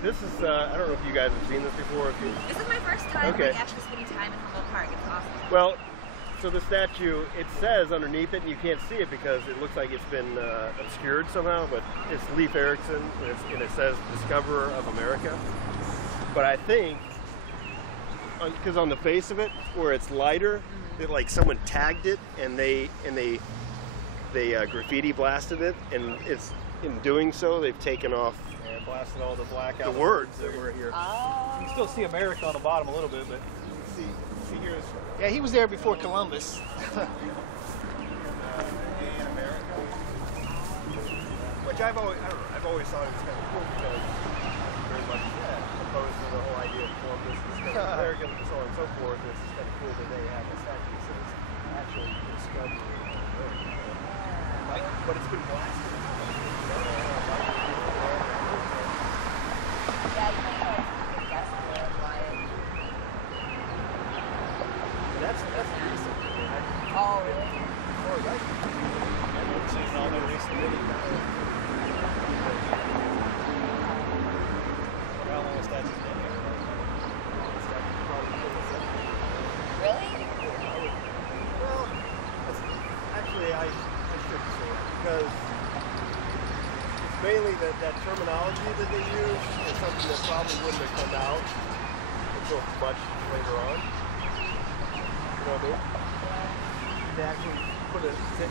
this is, I don't know if you guys have seen this before. This is my first time Okay. actually spending time in Humboldt Park. It's awesome. Well, so the statue, it says underneath it, and you can't see it because it looks like it's been obscured somehow, but it's Leif Erikson, and it says Discoverer of America. But I think, because on the face of it, where it's lighter, that like someone tagged it, and they graffiti blasted it, and it's in doing so they've taken off and blasted all the black out the words that were here. You can still see America on the bottom a little bit, but see here's yeah, he was there before Columbus. Which I've always thought it was kind of cool because very much opposed to the whole idea of Columbus discovering America and so on and so forth. It's just kind of cool that they have a statue that says actually discovery of America. But it's been blasted. That's recent. Oh, really? Oh, right. I've seen all the recent videos. How long has that been here? Really? Well, actually, I shouldn't say that because it's mainly that terminology that they use is something that probably wouldn't have come out until much later on. You know, they actually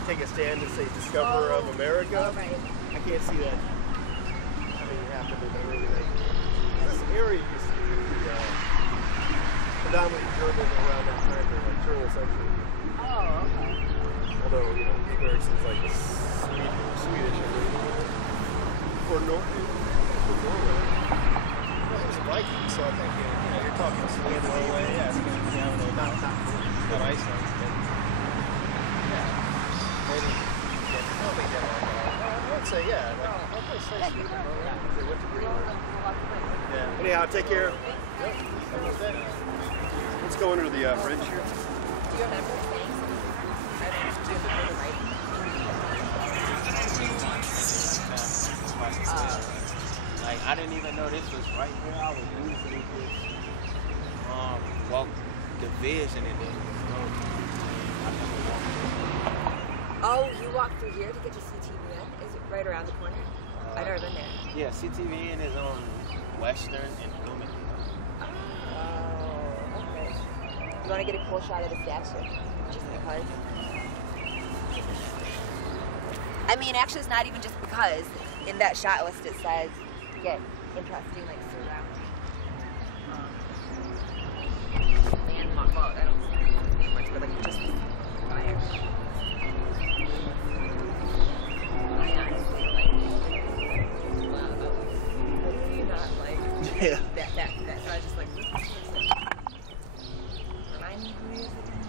take a stand and say Discoverer of America. Right. I can't see that having happened in the early 1900s. This area used to be predominantly German around that time, like turn of the century. Oh, okay. Although, you know, Ericsson's like Swedish, I think. For Norway. Well, it was Viking, so I think you're talking Norway, not Iceland, but maybe I would say I'd say Sweden. They went to Greenland. Yeah. Anyhow, take care. Yep. Let's go under the bridge here. Do you remember saying something? Like, I didn't even know this was right here. I was usually just walk the vision and then go. I never walked. Oh, you walked through here to get to CTVN? Is it right around the corner? I've never been there. Yeah, CTVN is on Western and Newman. Oh, okay. You want to get a cool shot of the statue? Just because? I mean, actually, it's not even just because. In that shot list, it says, get interesting, like, surrounding. Landmark. Well, I don't see landmarks, but, like, just fire. I honestly, like, wow, really not, like, Yeah. that, so I was just like, remind me who he is again?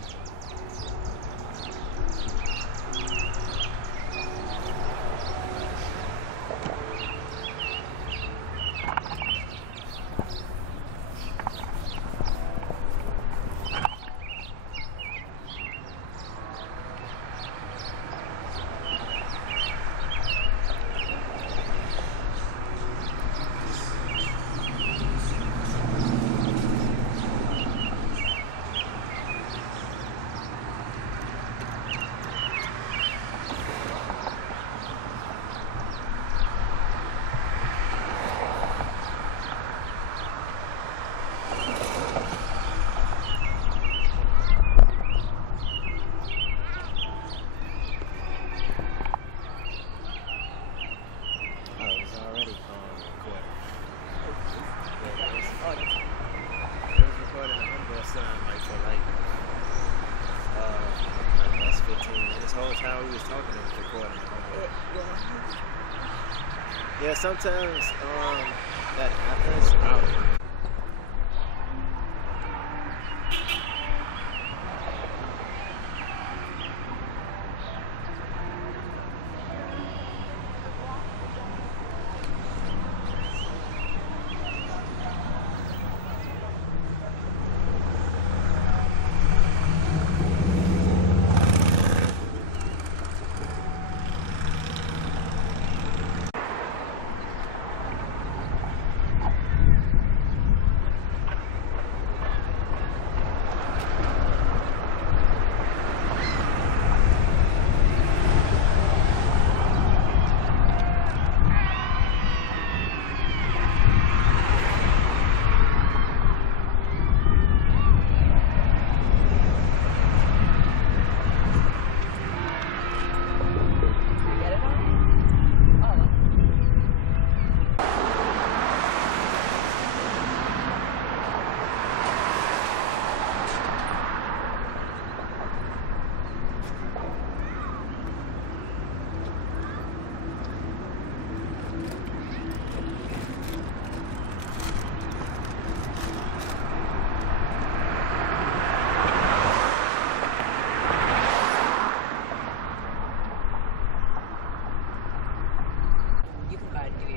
Yeah, sometimes that happens.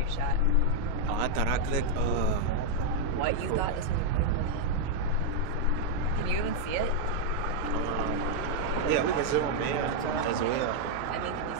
your shot. Oh, I thought I clicked, What you thought this one you played with? Can you even see it? yeah, we can zoom in as well. I mean, can you